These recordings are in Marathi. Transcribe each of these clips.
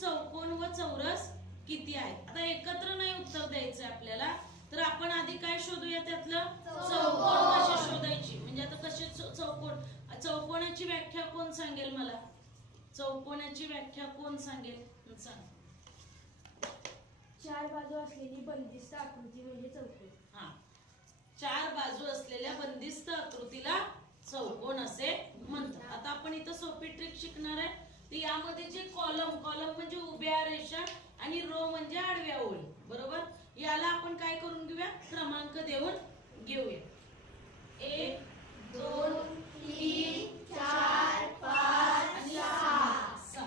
चौकोन व चौरस किती आहेत. आता एकत्र नाही उत्तर द्यायचं आपल्याला, तर आपण आधी काय शोधूया त्यातलं चौकोन कसे शोधायची. म्हणजे आता कसे चौकोनाची व्याख्या कोण सांगेल मला. चौकोनाची व्याख्या कोण सांगेल. सांग. 4 बाजू असलेली बंदिस्त आकृती म्हणजे चौकोन. हा, 4 बाजू असलेल्या बंदिस्त आकृतीला चौकोन असे म्हणतात. आता आपण इथं सोपी ट्रिक शिकणार आहे. तर यामध्ये जे कॉलम म्हणजे उभ्या रेषा आणि रो म्हणजे आडव्या ओळी, बरोबर. याला आपण काय करून घेऊया, क्रमांक देऊन घेऊया. 1 2 3 4 5 6.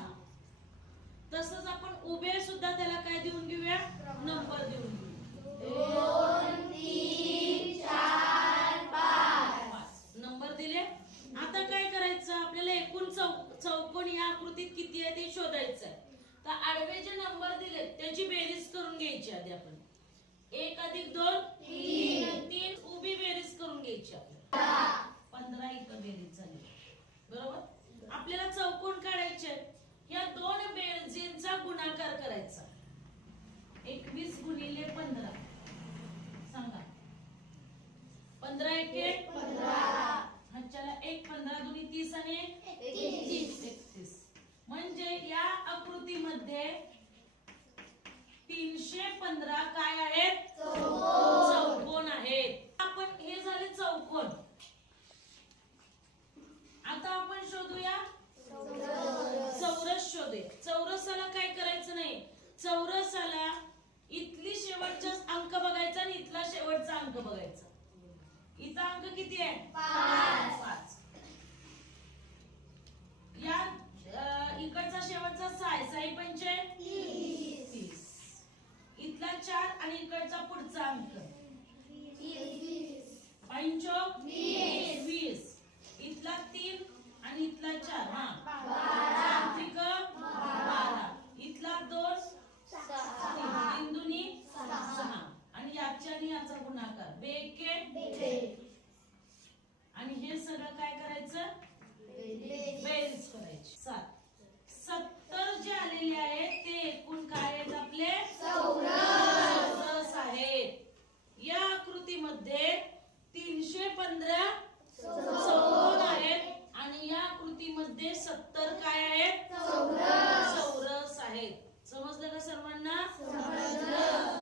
तसंच आपण उभे सुद्धा त्याला काय देऊन घेऊया, नंबर देऊन घेऊया. 2 3 4 5 नंबर दिले. आता काय करायचं, आपल्याला एकूण चौकोन या आकृतीत किती आहे ते शोधायचं आहे. तर आडवे जे नंबर दिले त्याची बेरीज करून घ्यायची आधी आपण. 1 + 2 3. उभी बेरीज करून घ्यायची आपल्याला. 15 इथं बेरीज झाली, बरोबर. आपल्याला चौकोन काढायचे. या दोन बेरजेंचा गुणाकार करायचा. 21 × 15 सांगा. 15 × 15. चला 1 15 2 30 आणि 31. म्हणजे या आकृतीमध्ये 315 काय आहेत, चौकोन आहेत. आपण हे झाले चौकोन. आता आपण शोधूया चौरस शोधूया. चौरसाला काय करायचं नाही, चौरसाला इथली शेवटचा अंक बघायचा आणि इथला शेवटचा अंक बघायचा. इथं अंक किती आहे, 5. या इकडचा शेवटचा 6 पंचे 30. इथला 4 आणि इकडचा पुढचा अंक 5 20. इथला 3 आणि इथला 4 12. इथला 2 3 दुनी 6 आणि याच्या आणि याचा गुणाकार 2 आणि हे सगळं काय करायचं, बेरीज करायची. 70 जे आलेले आहेत ते एकूण काय आहेत आपले, चौरस आहेत. या आकृतीमध्ये